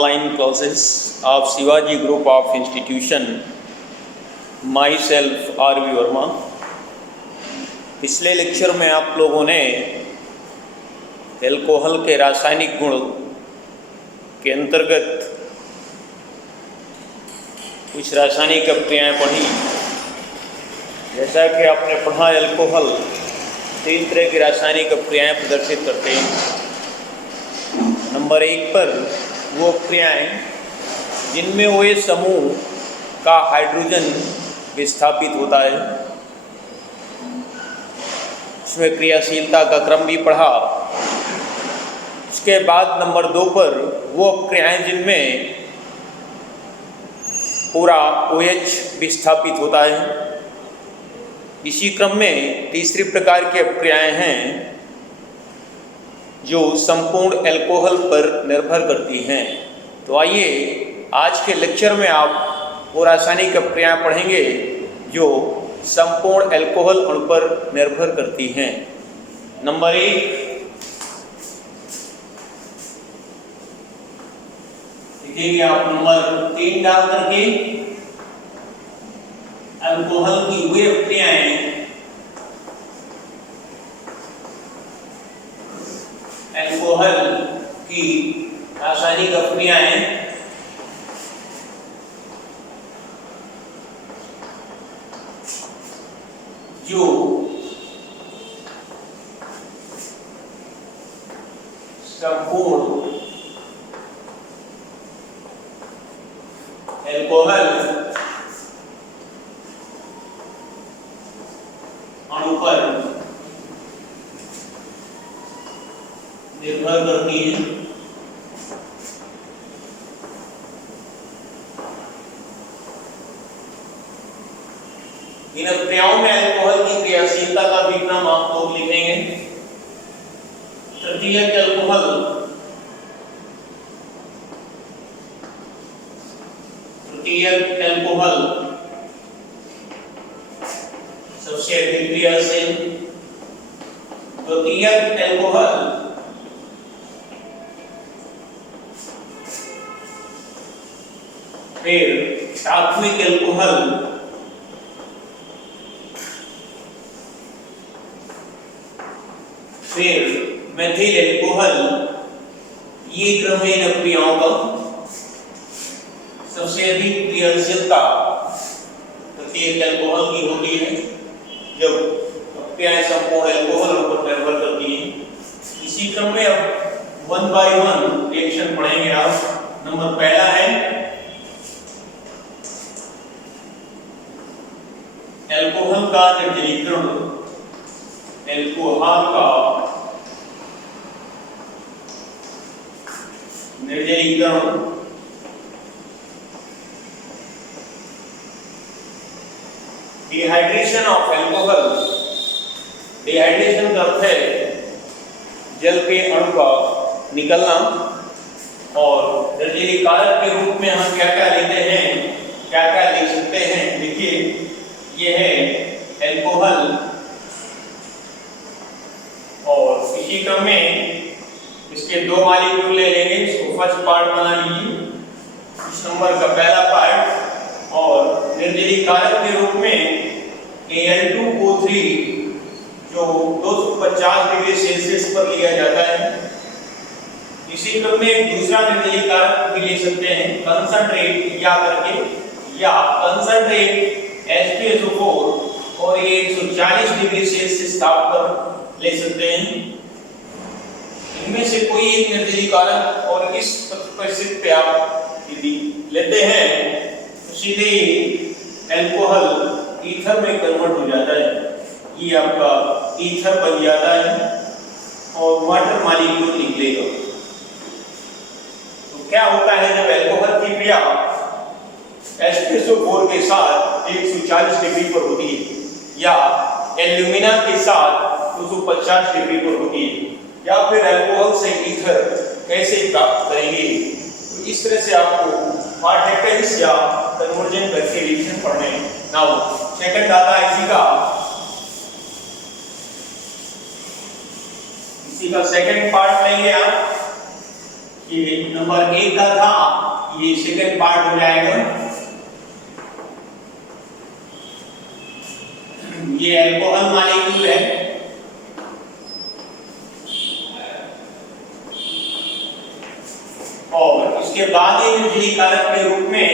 online classes of Shivaji Group of Institution. Myself R.V. Verma. पिछले lecture में आप लोगों ने एल्कोहल के रासायनिक गुण के अंतर्गत कुछ रासायनिक अभिक्रियाएँ पढ़ी। जैसा कि आपने पढ़ा, एल्कोहल 3 तरह की रासायनिक अभिक्रियाएँ प्रदर्शित करते हैं। नंबर 1 पर वो अभिक्रियाएँ जिनमें OH समूह का हाइड्रोजन विस्थापित होता है, इसमें क्रियाशीलता का क्रम भी पढ़ा। इसके बाद नंबर 2 पर वो अभिक्रियाएँ जिनमें पूरा OH विस्थापित होता है। इसी क्रम में तीसरी प्रकार की अभिक्रियाएँ हैं जो संपूर्ण एल्कोहल पर निर्भर करती हैं। तो आइए आज के लेक्चर में आप वो रासायनिक अभिक्रियाएँ पढ़ेंगे जो संपूर्ण एल्कोहल अणु पर निर्भर करती हैं। नंबर 1, लिखेंगे आप नंबर 3 डाल करके एल्कोहल की वे अभिक्रियाएँ एल्कोहल की रासायनिक अभिक्रियाएँ जो संपूर्ण एल्कोहल अणु पर निर्भर करती है। इन अभिक्रियाओं में एल्कोहल की क्रियाशीलता का भी क्रम आप लोग लिखेंगे। तृतीयक एल्कोहल सबसे अधिक क्रियाशील। द्वितीयक एल्कोहल फिर प्राथमिक एल्कोहल फिर मेथिल एल्कोहल। ये क्रम है इन अभिक्रियाओं का। सबसे अधिक क्रियाशीलता तृतीयक एल्कोहल की होती है जब अभिक्रियाएं संपूर्ण एल्कोहल पर निर्भर करती हैं। इसी क्रम में अब 1 by 1 रिएक्शन पढ़ेंगे आप। नंबर पहला है एल्कोहल का निर्जलीकरण। एल्कोहल का निर्जलीकरण डिहाइड्रेशन ऑफ एल्कोहल। डिहाइड्रेशन का अर्थ है जल के अणु का निकलना। और निर्जलीय कारक के रूप में हम क्या क्या लेते हैं, क्या क्या लिख सकते हैं। देखिए, ये है एल्कोहल और इसी क्रम में इसके 2 मॉलिक्यूल ले लेंगे। इसको फर्स्ट पार्ट बना लीजिए, इस नंबर का पहला पार्ट। और निर्जलीय कारक के रूप में Al2O3 जो 250 डिग्री सेल्सियस पर लिया जाता है। इसी क्रम में एक दूसरा निर्जलीय कारक भी ले सकते हैं, कंसंट्रेट या करके, या कंसंट्रेट H2SO4 और ये 140 डिग्री सेल्सियस ताप पर ले सकते हैं। इनमें से कोई एक निर्जलीय कारक और इस परिस्थिति पे आप यदि लेते हैं तो सीधे एल्कोहल ईथर में कन्वर्ट हो जाता है। ये आपका ईथर बन जाता है और वाटर मॉलिक्यूल निकलेगा। तो क्या होता है जब एल्कोहल की क्रिया H2SO4 के साथ 140 डिग्री पर होती है या एल्यूमिना के साथ 250 डिग्री पर होती है, या फिर अल्कोहल से ईथर कैसे प्राप्त करेंगे। तो इस तरह से आपको पार्टिकल्स या कन्वर्जन करके रिएक्शन पढ़ने। नाउ सेकंड आता है इसी का सेकंड पार्ट लेंगे आप। ये नंबर 1 का था, ये सेकंड पार्ट हो जाएगा। ये अल्कोहल मॉलिक्यूल है, और इसके बाद ये निर्जलीय कारक के रूप में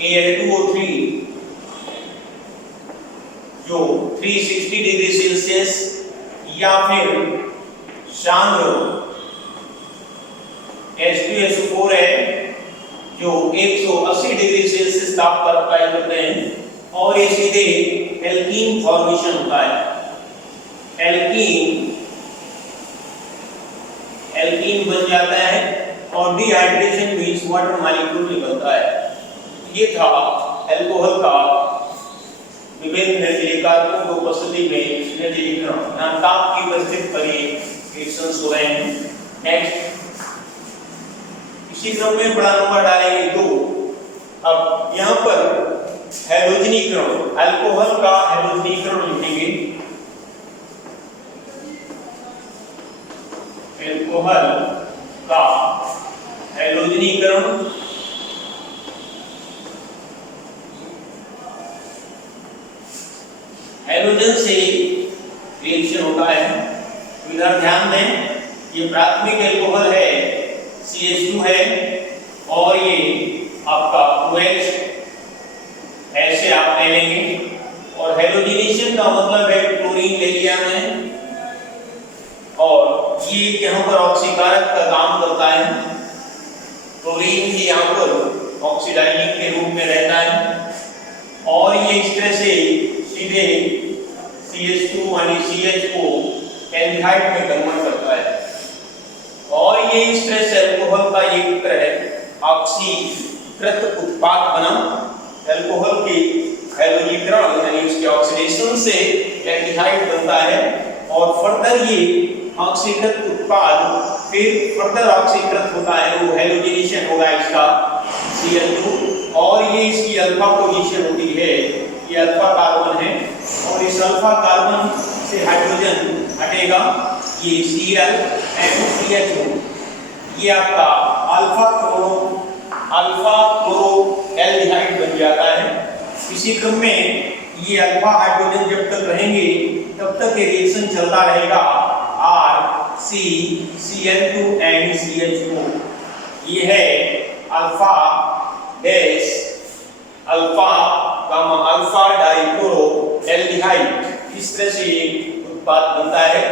Al2O3 जो 360 डिग्री सेल्सियस या फिर सांद्र H2SO4 है जो 180 डिग्री सेल्सियस ताप पर पाए जाते हैं, और ये सीधे एल्कीन फॉर्मेशन होता है। एल्कीन बन जाता है और डिहाइड्रेशन मींस वाटर मॉलिक्यूल निकलता है। ये था अल्कोहल का विभिन्न निर्जलीय कारकों की उपस्थिति में निर्जलीकरण। यहाँ ताप की उपस्थिति पर ये रिएक्शंस हो रहे हैं। नेक्स्ट इसी क्रम में बड़ा नंबर डालेंगे 2। अब यहाँ पर हैलोजनीकरण, अल्कोहल का हैलोजनीकरण लिखेंगे। अल्कोहल का हैलोजनीकरण हैलोजन से रिएक्शन होता है। इधर ध्यान दें, ये प्राथमिक अल्कोहल है, CH2 है, और ये आपका OH ऐसे आप ले लेंगे। और हैलोजिनेशन का मतलब है क्लोरीन ले लिया है, और ये यहाँ पर ऑक्सीकारक का काम करता है। क्लोरीन ही यहाँ पर ऑक्सीडाइजिंग के रूप में रहता है, और ये इस तरह से सीधे CH2 यानी CH को एल्डिहाइड में कन्वर्ट करता है, और ये इस तरह से अल्कोहल का एक तरह ऑक्सीकृत उत्पाद बना। अल्कोहल के हैलोजीकरण यानी उसके ऑक्सीडेशन से एल्डिहाइड बनता है, और फर्दर ये ऑक्सीकृत उत्पाद फिर फर्दर ऑक्सीकृत होता है, वो हैलोजिनेशन होगा इसका Cl2, और ये इसकी अल्फा पोजीशन होती है। ये अल्फा कार्बन है, और इस अल्फा कार्बन से हाइड्रोजन हटेगा, ये Cl NCH ये आपका अल्फा क्लोरो एल्डिहाइड बन जाता है। इसी क्रम में ये अल्फा हाइड्रोजन जब तक रहेंगे तब तक ये रिएक्शन चलता रहेगा RCCl2 NCH2। ये है alpha dash alpha dichloro aldehyde. इस तरह से उत्पाद बनता है।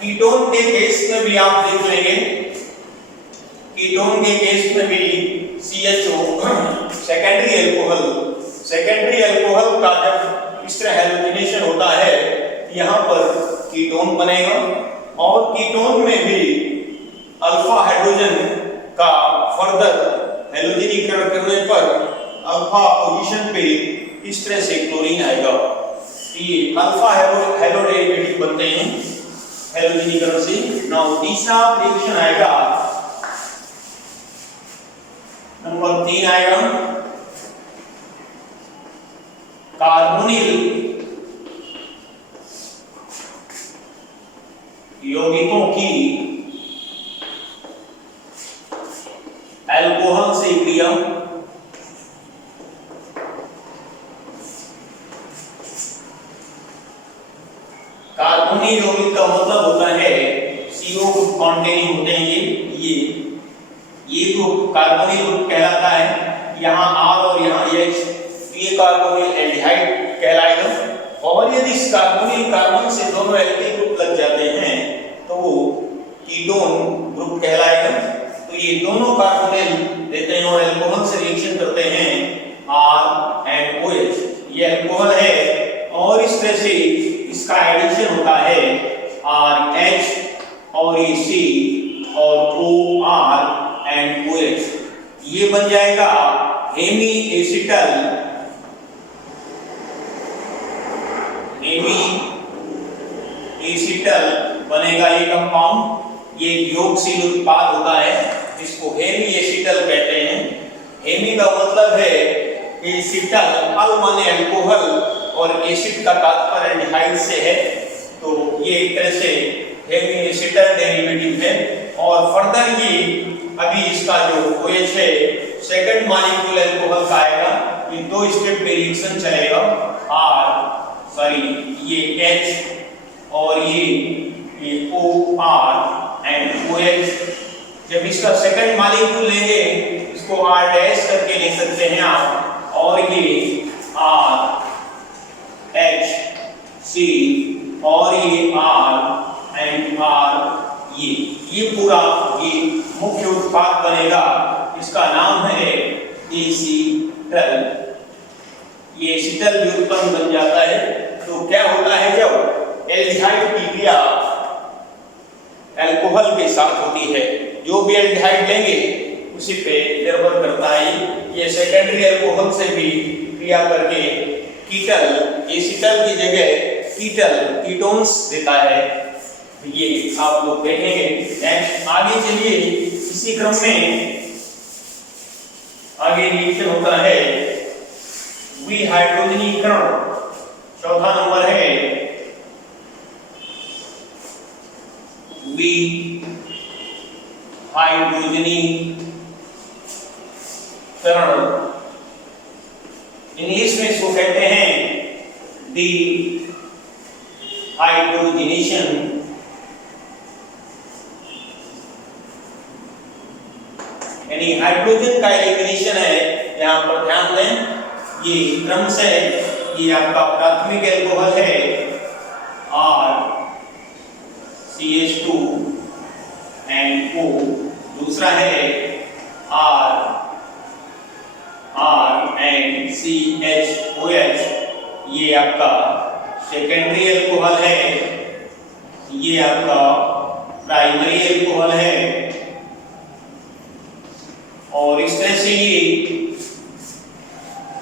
कीटोन के केस में भी आप देख लेंगे, कीटोन के केस में भी CHO सेकेंडरी अल्कोहल का जब इस तरह हैलोजिनेशन होता है, यहाँ पर कीटोन बनेगा, और कीटोन में भी अल्फा हाइड्रोजन का फर्दर हैलोजिनीकरण करने पर अल्फा पोजीशन पे इस तरह से क्लोरीन आएगा। ये अल्फा हैलोडेरिवेटिव बनते हैं हैलोजिनीकरण से। नाउ तीसरा रिएक्शन आएगा, नंबर 3 आएगा कार्बोनिल यौगिकों की अल्कोहल से क्रिया। कार्बोनिल यौगिक का मतलब होता है CO ग्रुप कॉन्टेनिंग होते हैं ये ग्रुप कार्बोनिल ग्रुप कहलाता है। यहाँ R और यहाँ H, ये कार्बोनिल एल्डिहाइड कहलाएगा। और यदि इस कार्बोनिल कार्बन से दोनों एल्किल ग्रुप लग जाते हैं तो वो कीटोन ग्रुप कहलाएगा। तो ये दोनों कार्बोनिल देते हैं और अल्कोहल से रिएक्शन करते हैं R and OH। ये अल्कोहल है, और इस तरह से इसका एडिशन होता है RH और ये C और OR and OH। ये बन जाएगा हेमी एसिटल बनेगा ये कंपाउंड। ये योगशील उत्पाद होता है, इसको हेमी एसिटल कहते हैं। हेमी का मतलब है एसिटल, अल माने अल्कोहल और एसिड का तात्पर्य एल्डिहाइड से है, तो ये एक तरह से हेमी एसिटल डेरिवेटिव है। और फर्दर ये अभी इसका जो OH है सेकंड मॉलिक्यूल अल्कोहल का आएगा, ये 2 स्टेप पे रिएक्शन चलेगा। ये H और ये OR एंड OH। जब इसका सेकंड मॉलिक्यूल लेंगे इसको R डैश करके लिख सकते हैं आप, और ये R H C और ये R एंड R ये पूरा ये मुख्य उत्पाद बनेगा। इसका नाम है एसीटल। ये एसीटल भी उत्पन्न बन जाता है। तो क्या होता है, जब एल्डिहाइड की क्रिया अल्कोहल के साथ होती है, जो भी एल्डिहाइड लेंगे उसी पे निर्भर करता है। ये सेकेंडरी अल्कोहल से भी क्रिया करके कीटल एसीटल की जगह कीटोन्स देता है। ये आप लोग देखेंगे। नेक्स्ट आगे चलिए, इसी क्रम में आगे रिएक्शन होता है विहाइड्रोजनीकरण। चौथा नंबर है विहाइड्रोजनीकरण। इंग्लिश में इसको कहते हैं डिहाइड्रोजनेशन। यानी हाइड्रोजन का एलिमिनेशन है। यहाँ पर ध्यान दें, ये क्रम से ये आपका प्राथमिक अल्कोहल है CH2 एंड O, दूसरा है R एंड CHOH, ये आपका सेकेंडरी अल्कोहल है, ये आपका प्राइमरी अल्कोहल है। और इस तरह से ये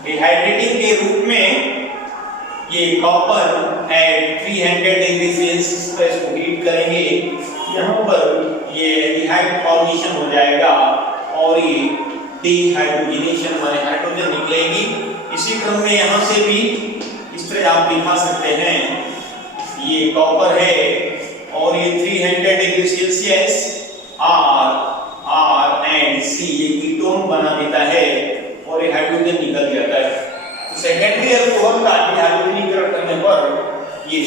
डिहाइड्रेटिंग के रूप में ये कॉपर एट 300 डिग्री सेल्सियस पर इसको हीट करेंगे। यहाँ पर ये डिहाइड फॉर्मेशन हो जाएगा और ये डिहाइड्रोजनेशन माने हाइड्रोजन निकलेगी। इसी क्रम में यहाँ से भी इस तरह आप दिखा सकते हैं, ये कॉपर है और ये 300 degree Celsius R and C ये कीटोन बना देता है और ये हाइड्रोजन निकल जाता है। तो सेकेंडरी अल्कोहल का डिहाइड्रोजनीकरण करने पर ये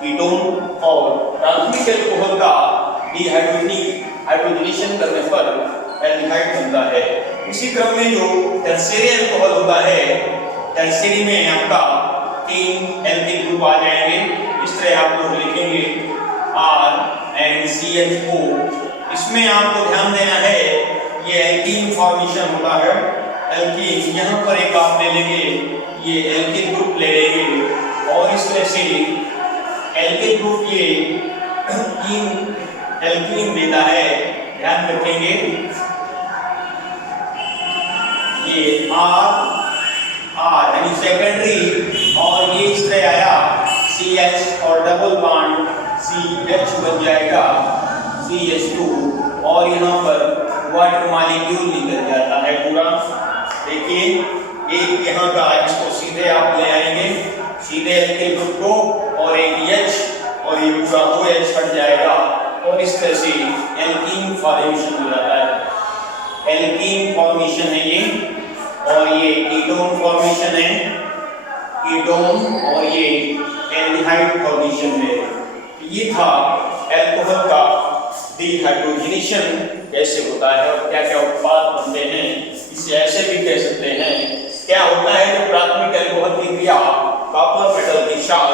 कीटोन और प्राथमिक अल्कोहल का हाइड्रोजनेशन करने पर एल्डिहाइड बनता है। इसी क्रम में जो टर्शियरी अल्कोहल होता है, टर्शियरी में आपका 3 एल्किल ग्रुप आ जाएंगे। इस तरह आप लोग लिखेंगे R एंड CHO। इसमें आपको ध्यान देना है, ये एल्कीन फॉर्मेशन होता है। एल्कीन यहाँ पर एक आप ले लेंगे, ये एल्कीन ग्रुप ले लेंगे और इस तरह से एल्कीन ग्रुप ये एल्कीन देता है। ध्यान रखेंगे, ये R यानी सेकेंडरी और ये इस तरह आया CH और डबल बॉन्ड CH बन जाएगा CH2 और यहाँ पर वाटर मॉलिक्यूल निकल जाता है पूरा। देखिए एक यहाँ का, इसको सीधे आप ले आएंगे, सीधे एल्किल ग्रुप को, और एक H और ये पूरा OH हट जाएगा और इस तरह से एल्कीन फॉर्मेशन हो जाता है। एल्कीन फॉर्मेशन है ये, और ये कीटोन फॉर्मेशन है, कीटोन, और ये एल्डिहाइड फॉर्मेशन है। ये था अल्कोहल का डिहाइड्रोजनेशन कैसे होता है और क्या क्या उत्पाद बनते हैं। इसे ऐसे भी कह सकते हैं, क्या होता है जब प्राथमिक अल्कोहल की क्रिया कॉपर मेटल के साथ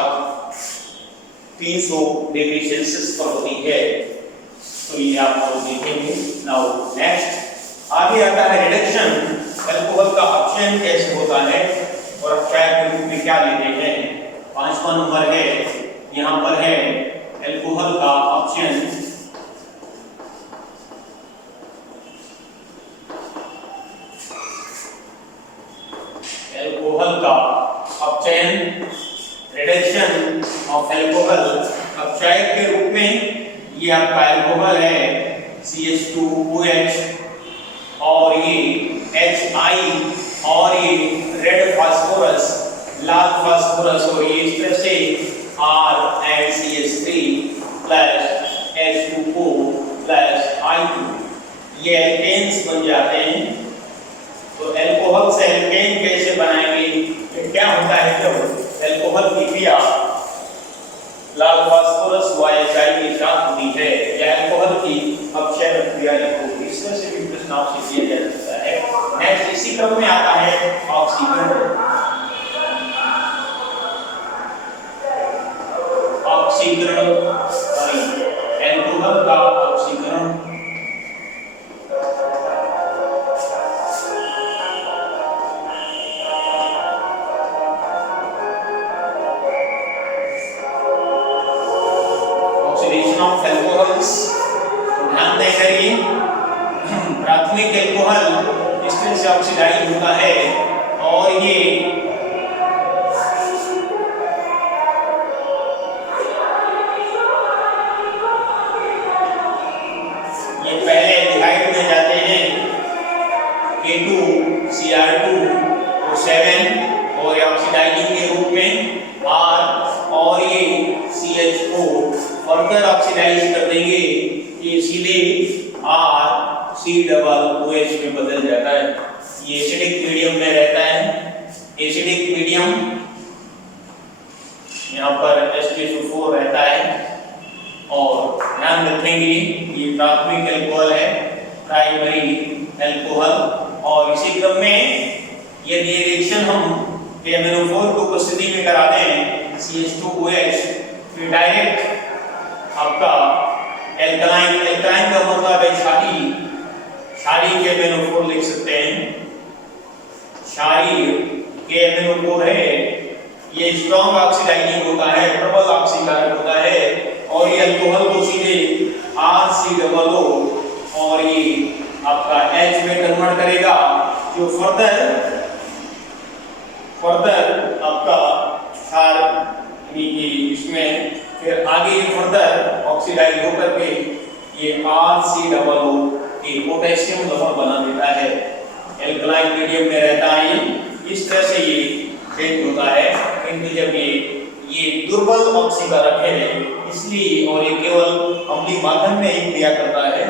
300 डिग्री सेल्सियस पर होती है। तो ये आप लोग देखेंगे। नाउ नेक्स्ट आगे आता है रिडक्शन। अल्कोहल का अपचयन कैसे होता है और अपचय के रूप में क्या लेते हैं। 5वां नंबर है, यहाँ पर है अल्कोहल का अपचयन। अल्कोहल का अपचयन, रिडक्शन ऑफ अल्कोहल। अपचय के रूप में ये आपका अल्कोहल है CH2OH और ये HI और ये रेड फास्फोरस, लाल फास्फोरस, और ये इस तरह से R and CH3 plus H2O plus I2 ये एल्केन्स बन जाते हैं। तो एल्कोहल से एल्केन कैसे बनाएंगे? ये क्या होता है जब एल्कोहल की क्रिया लाल फास्फोरस व HI के साथ होती है या एल्कोहल की अपक्षय क्रिया लिखो। इस तरह से भी प्रश्न आपसे किया जा सकता है। नेक्स्ट इसी क्रम में आता है ऑक्सीकरण। ऑक्सीकरण एल्कोहल का ऑक्सीकरण। ऑक्सीडेशन ऑफ एल्कोहल्स, ध्यान दें करिए, प्राथमिक एल्कोहल इस तरह से ऑक्सीडाइज होता है और ये पहले डिवाइड में जाते हैं K2Cr2O7 और ऑक्सीडाइजिंग के रूप में R और ये CHO फर्दर ऑक्सीडाइज कर देंगे, ये सीधे RC⋯OH में बदल जाता है। ये एसिडिक मीडियम में रहता है। एसिडिक मीडियम यहाँ पर H2SO4 रहता है और ध्यान रखेंगे ये प्राथमिक एल्कोहल है, प्राइमरी एल्कोहल। और इसी क्रम में यदि रिएक्शन हम KMnO4 को उपस्थिति में करा दें CH2OH, फिर डायरेक्ट आपका एल्कलाइन, एल्कलाइन का मतलब है क्षारीय KMnO4 लिख सकते हैं। क्षारीय KMnO4 है, ये स्ट्रॉन्ग ऑक्सीडाइजिंग होता है, प्रबल ऑक्सीकारक होता है और ये अल्कोहल को सीधे RC⋯O और ये आपका H में कन्वर्ट करेगा, जो फर्दर आपका क्षार इसमें फिर आगे फर्दर ऑक्सीडाइज होकर के ये RC⋯O ये पोटेशियम लवण बना देता है। एल्कलाइन मीडियम में रहता है, इस तरह से ये चेंज होता है। किंतु जब ये दुर्बल ऑक्सीकारक है इसलिए और ये केवल अम्लीय माध्यम में ही क्रिया करता है,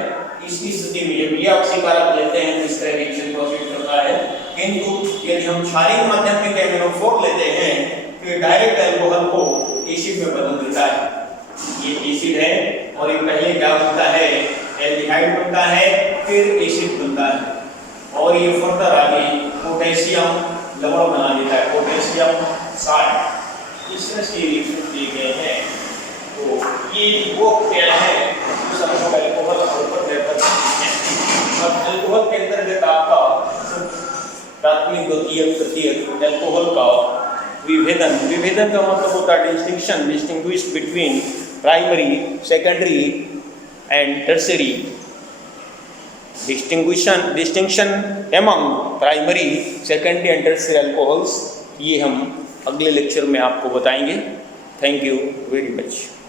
इसकी स्थिति में जब ये ऑक्सीकारक लेते हैं तो इस तरह रिएक्शन प्रोसीड करता है। किंतु यदि हम क्षारीय माध्यम में KMnO4 लेते हैं तो डायरेक्ट अल्कोहल को एसिड में बदल देता है। ये एसिड है और ये पहले क्या बनता है? एल्डिहाइड बनता है, फिर एसिड बनता है और ये फर्दर आगे पोटेशियम लवण बना देता है, पोटेशियम साल्ट। इस तरह से रिएक्शन दिए गए हैं। तो ये वो क्या है जो सब अल्कोहल के ऊपर निर्भर करती है। अब अल्कोहल के अंतर्गत आपका प्राथमिक, द्वितीयक, तृतीयक एल्कोहल का विभेदन का मतलब होता है distinguish between primary, secondary and tertiary. Distinction among primary, secondary and tertiary alcohols, ये हम अगले लेक्चर में आपको बताएंगे। Thank you very much.